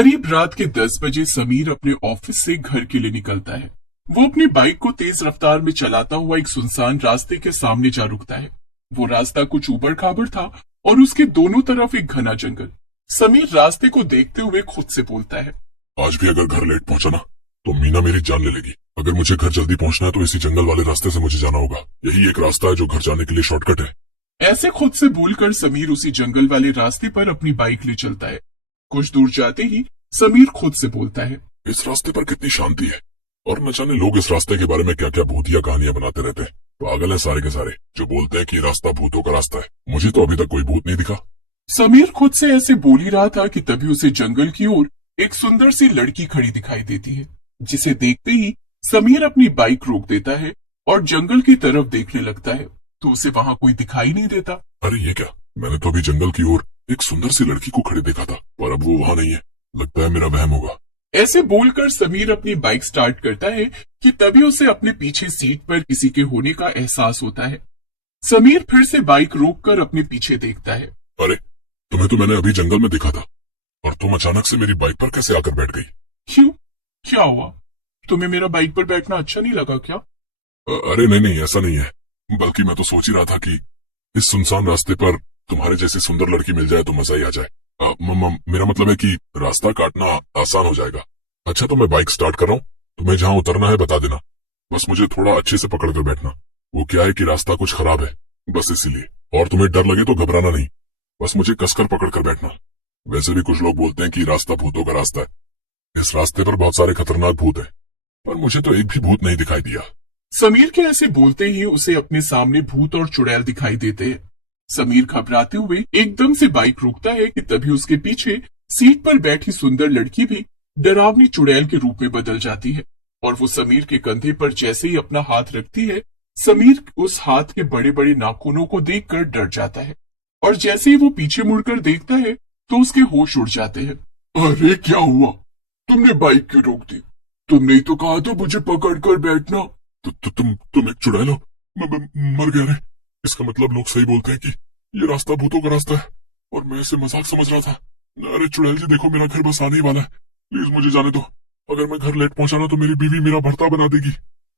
करीब रात के 10 बजे समीर अपने ऑफिस से घर के लिए निकलता है। वो अपनी बाइक को तेज रफ्तार में चलाता हुआ एक सुनसान रास्ते के सामने जा रुकता है। वो रास्ता कुछ ऊबड़ खाबड़ था और उसके दोनों तरफ एक घना जंगल। समीर रास्ते को देखते हुए खुद से बोलता है, आज भी अगर घर लेट पहुंचा ना तो मीना मेरी जान ले लेगी। अगर मुझे घर जल्दी पहुंचना है तो इसी जंगल वाले रास्ते से मुझे जाना होगा। यही एक रास्ता है जो घर जाने के लिए शॉर्टकट है। ऐसे खुद से बोलकर समीर उसी जंगल वाले रास्ते पर अपनी बाइक ले चलता है। कुछ दूर जाते ही समीर खुद से बोलता है, इस रास्ते पर कितनी शांति है और न जाने लोग इस रास्ते के बारे में क्या क्या भूतिया कहानियां बनाते रहते हैं। पागल है सारे के सारे जो बोलते हैं कि ये रास्ता भूतों का रास्ता है। मुझे तो अभी तक कोई भूत नहीं दिखा। समीर खुद से ऐसे बोल ही रहा था कि तभी उसे जंगल की ओर एक सुंदर सी लड़की खड़ी दिखाई देती है, जिसे देखते ही समीर अपनी बाइक रोक देता है और जंगल की तरफ देखने लगता है तो उसे वहाँ कोई दिखाई नहीं देता। अरे ये क्या, मैंने तो अभी जंगल की ओर एक सुंदर सी लड़की को खड़े देखा था, पर अब वो वहाँ नहीं है। लगता है मेरा वहम होगा। ऐसे बोलकर समीर अपनी बाइक स्टार्ट करता है कि तभी उसे अपने पीछे सीट पर किसी के होने का एहसास होता है। समीर फिर से बाइक रोककर अपने पीछे देखता है। अरे तुम्हें तो मैंने अभी जंगल में देखा था और तुम अचानक से मेरी बाइक पर कैसे आकर बैठ गई? क्यों, क्या हुआ? तुम्हें मेरा बाइक पर बैठना अच्छा नहीं लगा क्या? अरे नहीं, ऐसा नहीं है। बल्कि मैं तो सोच ही रहा था कि इस सुनसान रास्ते पर तुम्हारे जैसी सुंदर लड़की मिल जाए तो मजा ही आ जाए। मेरा मतलब है कि रास्ता काटना आसान हो जाएगा। अच्छा तो मैं बाइक स्टार्ट कर रहा हूँ, तुम्हें जहाँ उतरना है बता देना। बस मुझे थोड़ा अच्छे से पकड़ कर बैठना। वो क्या है कि रास्ता कुछ खराब है, बस इसीलिए। और तुम्हें डर लगे तो घबराना नहीं, बस मुझे कसकर पकड़ कर बैठना। वैसे भी कुछ लोग बोलते हैं कि रास्ता भूतों का रास्ता है। इस रास्ते पर बहुत सारे खतरनाक भूत हैं, पर मुझे तो एक भी भूत नहीं दिखाई दिया। समीर के ऐसे बोलते ही उसे अपने सामने भूत और चुड़ैल दिखाई देते हैं। समीर घबराते हुए एकदम से बाइक रोकता है कि तभी उसके पीछे सीट पर बैठी सुंदर लड़की भी डरावनी चुड़ैल के रूप में बदल जाती है और वो समीर के कंधे पर जैसे ही अपना हाथ रखती है, समीर उस हाथ के बड़े बड़े नाखूनों को देखकर डर जाता है और जैसे ही वो पीछे मुड़कर देखता है तो उसके होश उड़ जाते हैं। अरे क्या हुआ? तुमने बाइक क्यों रोक दी? तुमने ही तो कहा था मुझे पकड़ कर बैठना। तुम एक चुड़ैल हो? मर गया रे। इसका मतलब लोग सही बोलते हैं कि ये रास्ता भूतों का रास्ता है और मैं इसे मजाक समझ रहा था। अरे चुड़ैल जी देखो, मेरा घर बस आने ही वाला है, प्लीज मुझे जाने दो। अगर मैं घर लेट पहुंचा ना तो मेरी बीवी मेरा भर्ता बना देगी।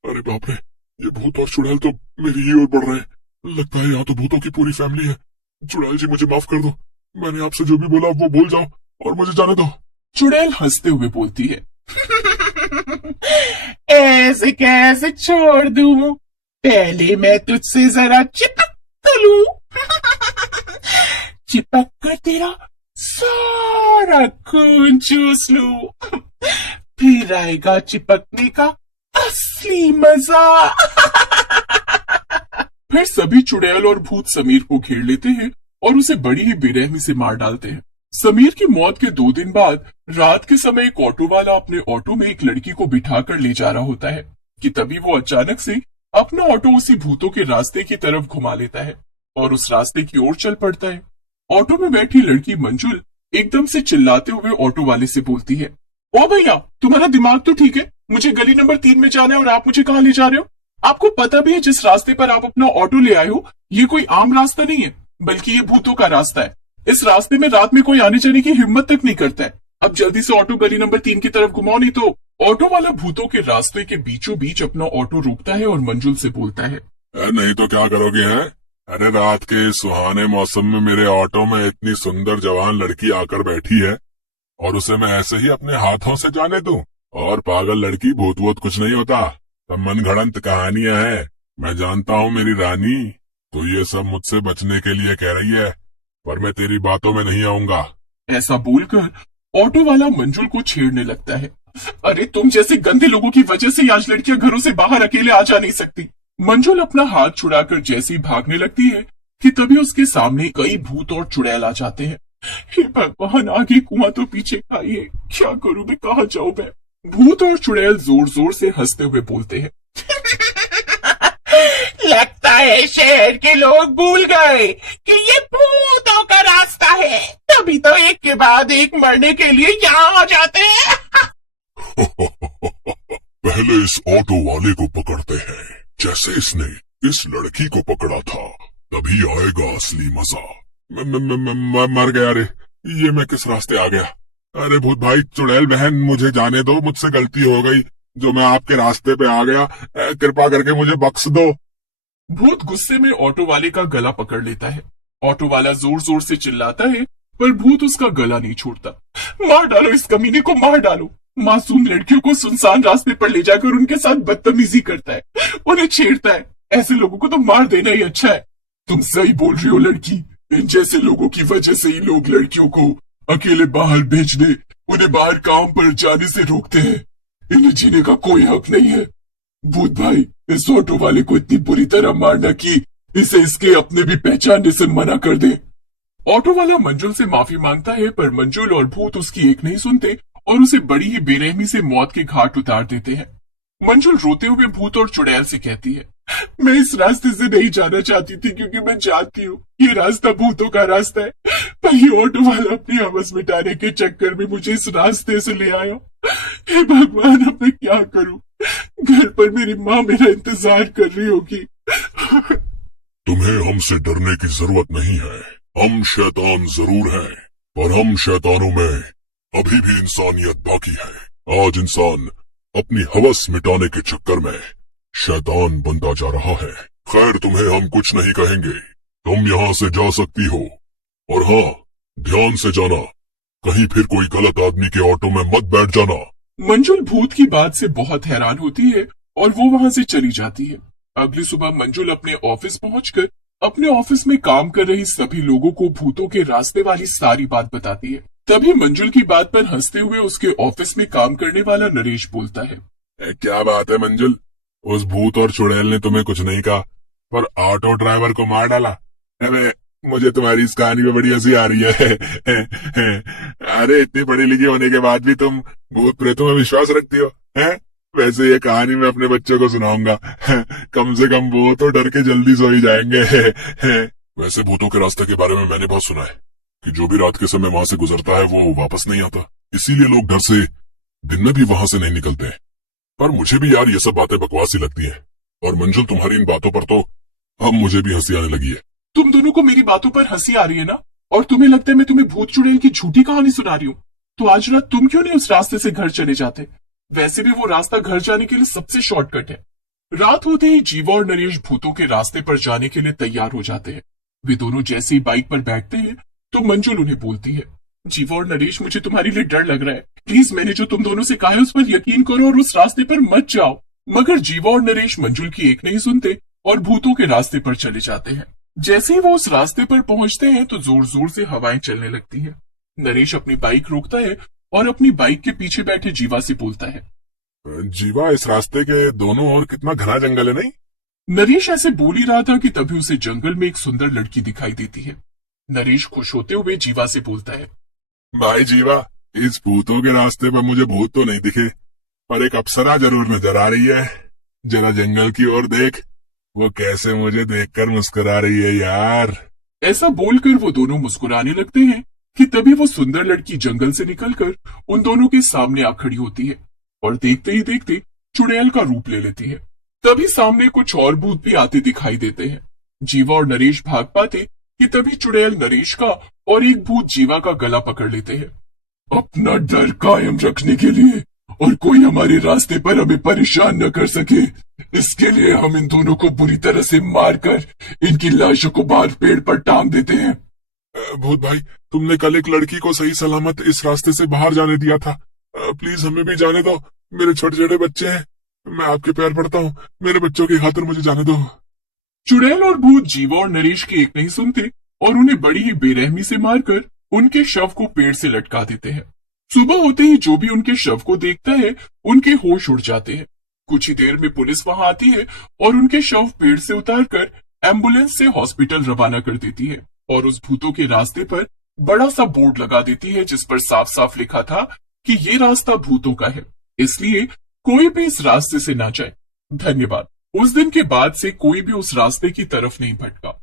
अरे बाप रे, ये भूत और चुड़ैल तो मेरी ही ओर बढ़ रहे हैं। लगता है यहाँ तो भूतों की पूरी फैमिली है। चुड़ैल जी मुझे माफ कर दो, मैंने आपसे जो भी बोला वो भूल जाओ और मुझे जाने दो। चुड़ैल हंसते हुए बोलती है, ऐसे कैसे छोड़ दूं? पहले मैं तुझसे जरा चिपक तो लूं। चिपक कर तेरा सारा खून चूस लूं, फिर आएगा चिपकने का असली मजा। फिर सभी चुड़ैल और भूत समीर को घेर लेते हैं और उसे बड़ी ही बेरहमी से मार डालते हैं। समीर की मौत के 2 दिन बाद रात के समय एक ऑटो वाला अपने ऑटो में एक लड़की को बिठाकर ले जा रहा होता है कि तभी वो अचानक से अपना ऑटो उसी भूतों के रास्ते की तरफ घुमा लेता है और उस रास्ते की ओर चल पड़ता है। ऑटो में बैठी लड़की मंजुल एकदम से चिल्लाते हुए ऑटो वाले से बोलती है, ओ भैया, तुम्हारा दिमाग तो ठीक है? मुझे गली नंबर 3 में जाना है और आप मुझे कहाँ ले जा रहे हो? आपको पता भी है जिस रास्ते पर आप अपना ऑटो ले आए हो ये कोई आम रास्ता नहीं है, बल्कि ये भूतों का रास्ता है। इस रास्ते में रात में कोई आने जाने की हिम्मत तक नहीं करता है। अब जल्दी से ऑटो गली नंबर 3 की तरफ घुमाओ, नहीं तो। ऑटो वाला भूतों के रास्ते के बीचों बीच अपना ऑटो रोकता है और मंजुल से बोलता है, नहीं तो क्या करोगे हैं? अरे रात के सुहाने मौसम में मेरे ऑटो में इतनी सुंदर जवान लड़की आकर बैठी है और उसे मैं ऐसे ही अपने हाथों से जाने दूं? और पागल लड़की, भूत वूत कुछ नहीं होता, सब मनगढ़ंत कहानियां हैं। मैं जानता हूँ मेरी रानी, तो ये सब मुझसे बचने के लिए कह रही है, पर मैं तेरी बातों में नहीं आऊंगा। ऐसा बोलकर ऑटो वाला मंजुल को छेड़ने लगता है। अरे तुम जैसे गंदे लोगों की वजह से आज लड़कियां घरों से बाहर अकेले आ जा नहीं सकती। मंजुल अपना हाथ छुड़ाकर जैसे ही भागने लगती है कि तभी उसके सामने कई भूत और चुड़ैल आ जाते हैं। हे भगवान, आगे कुआं तो पीछे खाइए, क्या करूं मैं, कहाँ जाऊं मैं? भूत और चुड़ैल जोर जोर से हंसते हुए बोलते हैं, लगता है शहर के लोग भूल गए कि ये भूतों का रास्ता है, तभी तो एक के बाद एक मरने के लिए यहाँ आ जाते हैं। पहले इस ऑटो वाले को पकड़ते हैं, जैसे इसने इस लड़की को पकड़ा था, तभी आएगा असली मजा। मर गया रे, ये मैं किस रास्ते आ गया? अरे भूत भाई, चुड़ैल बहन, मुझे जाने दो, मुझसे गलती हो गई जो मैं आपके रास्ते पे आ गया। कृपा करके मुझे बख्श दो। भूत गुस्से में ऑटो वाले का गला पकड़ लेता है। ऑटो वाला जोर जोर से चिल्लाता है, पर भूत उसका गला नहीं छोड़ता। मार डालो इस कमीने को, मार डालो। मासूम लड़कियों को सुनसान रास्ते पर ले जाकर उनके साथ बदतमीजी करता है, उन्हें छेड़ता है। ऐसे लोगों को तो मार देना ही अच्छा है। तुम सही बोल रही हो लड़की, इन जैसे लोगों की वजह से ही लोग लड़कियों को अकेले बाहर भेजने, उन्हें बाहर काम पर जाने से रोकते हैं। इन्हें जीने का कोई हक नहीं है। भूत भाई, इस ऑटो वाले को इतनी बुरी तरह मारना कि इसे इसके अपने भी पहचानने से मना कर दे। ऑटो वाला मंजुल से माफी मांगता है, पर मंजुल और भूत उसकी एक नहीं सुनते और उसे बड़ी ही बेरहमी से मौत के घाट उतार देते हैं। मंजुल रोते हुए भूत और चुड़ैल से कहती है, मैं इस रास्ते से नहीं जाना चाहती थी, क्योंकि मैं जानती हूँ ये रास्ता भूतों का रास्ता है, पर ये ऑटो वाला अपनी हवस मिटाने के चक्कर में मुझे इस रास्ते से ले आया। हे भगवान, अब मैं क्या करूँ? घर पर मेरी माँ मेरा इंतजार कर रही होगी। तुम्हें हमसे डरने की जरूरत नहीं है। हम शैतान जरूर हैं, पर हम शैतानों में अभी भी इंसानियत बाकी है। आज इंसान अपनी हवस मिटाने के चक्कर में शैतान बनता जा रहा है। खैर, तुम्हें हम कुछ नहीं कहेंगे, तुम यहाँ से जा सकती हो। और हाँ, ध्यान से जाना, कहीं फिर कोई गलत आदमी के ऑटो में मत बैठ जाना। मंजुल भूत की बात से बहुत हैरान होती है और वो वहाँ से चली जाती है। अगली सुबह मंजुल अपने ऑफिस पहुंचकर अपने ऑफिस में काम कर रही सभी लोगों को भूतों के रास्ते वाली सारी बात बताती है। तभी मंजुल की बात पर हंसते हुए उसके ऑफिस में काम करने वाला नरेश बोलता है, क्या बात है मंजुल, उस भूत और चुड़ैल ने तुम्हें कुछ नहीं कहा, पर ऑटो ड्राइवर को मार डाला। अरे, मुझे तुम्हारी इस कहानी में बड़ी हंसी आ रही है। अरे, इतनी पढ़ी लिखी होने के बाद भी तुम भूत प्रेतों में विश्वास रखती हो, हैं? वैसे ये कहानी मैं अपने बच्चों को सुनाऊंगा। कम से कम वो तो डर के जल्दी सो ही जाएंगे। वैसे भूतों के रास्ते के बारे में मैंने बहुत सुना है कि जो भी रात के समय वहां से गुजरता है वो वापस नहीं आता, इसीलिए लोग डर से दिन में भी वहां से नहीं निकलते हैं। पर मुझे भी यार ये सब बातें बकवास ही लगती है। और मंजुल, तुम्हारी इन बातों पर तो अब मुझे भी हंसी आने लगी है। तुम दोनों को मेरी बातों पर हंसी आ रही है ना, और तुम्हें लगता है मैं तुम्हें भूत चुड़ैल की झूठी कहानी सुना रही हूँ, तो आज रात तुम क्यों नहीं उस रास्ते से घर चले जाते? वैसे भी वो रास्ता घर जाने के लिए सबसे शॉर्टकट है। रात होते ही जीवा और नरेश भूतों के रास्ते पर जाने के लिए तैयार हो जाते हैं। वे दोनों जैसे ही बाइक पर बैठते हैं तो मंजुल उन्हें बोलती है, जीवा और नरेश, मुझे तुम्हारे लिए डर लग रहा है। प्लीज, मैंने जो तुम दोनों से कहा है उस पर यकीन करो और उस रास्ते पर मत जाओ। मगर जीवा और नरेश मंजुल की एक नहीं सुनते और भूतों के रास्ते पर चले जाते हैं। जैसे ही वो उस रास्ते पर पहुंचते हैं तो जोर जोर से हवाएं चलने लगती हैं। नरेश अपनी बाइक रोकता है और अपनी बाइक के पीछे बैठे जीवा से बोलता है, जीवा, इस रास्ते के दोनों ओर कितना घना जंगल है, नहीं? नरेश ऐसे बोल ही रहा था कि तभी उसे जंगल में एक सुंदर लड़की दिखाई देती है। नरेश खुश होते हुए जीवा से बोलता है, भाई जीवा, इस भूतों के रास्ते पर मुझे भूत तो नहीं दिखे, पर एक अप्सरा जरूर नजर आ रही है। जरा जंगल की ओर देख, वो कैसे मुझे देखकर मुस्कुरा रही है यार। ऐसा बोलकर वो दोनों मुस्कुराने लगते हैं कि तभी वो सुंदर लड़की जंगल से निकलकर उन दोनों के सामने आ खड़ी होती है और देखते ही देखते चुड़ैल का रूप ले लेती है। तभी सामने कुछ और भूत भी आते दिखाई देते हैं। जीवा और नरेश भाग पाते कि तभी चुड़ैल नरेश का और एक भूत जीवा का गला पकड़ लेते हैं। अपना डर कायम रखने के लिए और कोई हमारे रास्ते पर हमें परेशान न कर सके, इसके लिए हम इन दोनों को बुरी तरह से मारकर इनकी लाशों को बाहर पेड़ पर टांग देते हैं। भूत भाई, तुमने कल एक लड़की को सही सलामत इस रास्ते से बाहर जाने दिया था। प्लीज हमें भी जाने दो, मेरे छोटे छोटे बच्चे हैं, मैं आपके पैर पड़ता हूँ, मेरे बच्चों की खातिर मुझे जाने दो। चुड़ैल और भूत जीवा और नरेश की एक नहीं सुनते और उन्हें बड़ी ही बेरहमी से मारकर उनके शव को पेड़ से लटका देते हैं। सुबह होते ही जो भी उनके शव को देखता है उनके होश उड़ जाते हैं। कुछ ही देर में पुलिस वहां आती है और उनके शव पेड़ से उतारकर एम्बुलेंस से हॉस्पिटल रवाना कर देती है और उस भूतों के रास्ते पर बड़ा सा बोर्ड लगा देती है जिस पर साफ साफ लिखा था कि ये रास्ता भूतों का है, इसलिए कोई भी इस रास्ते से ना जाए। धन्यवाद। उस दिन के बाद से कोई भी उस रास्ते की तरफ नहीं भटका।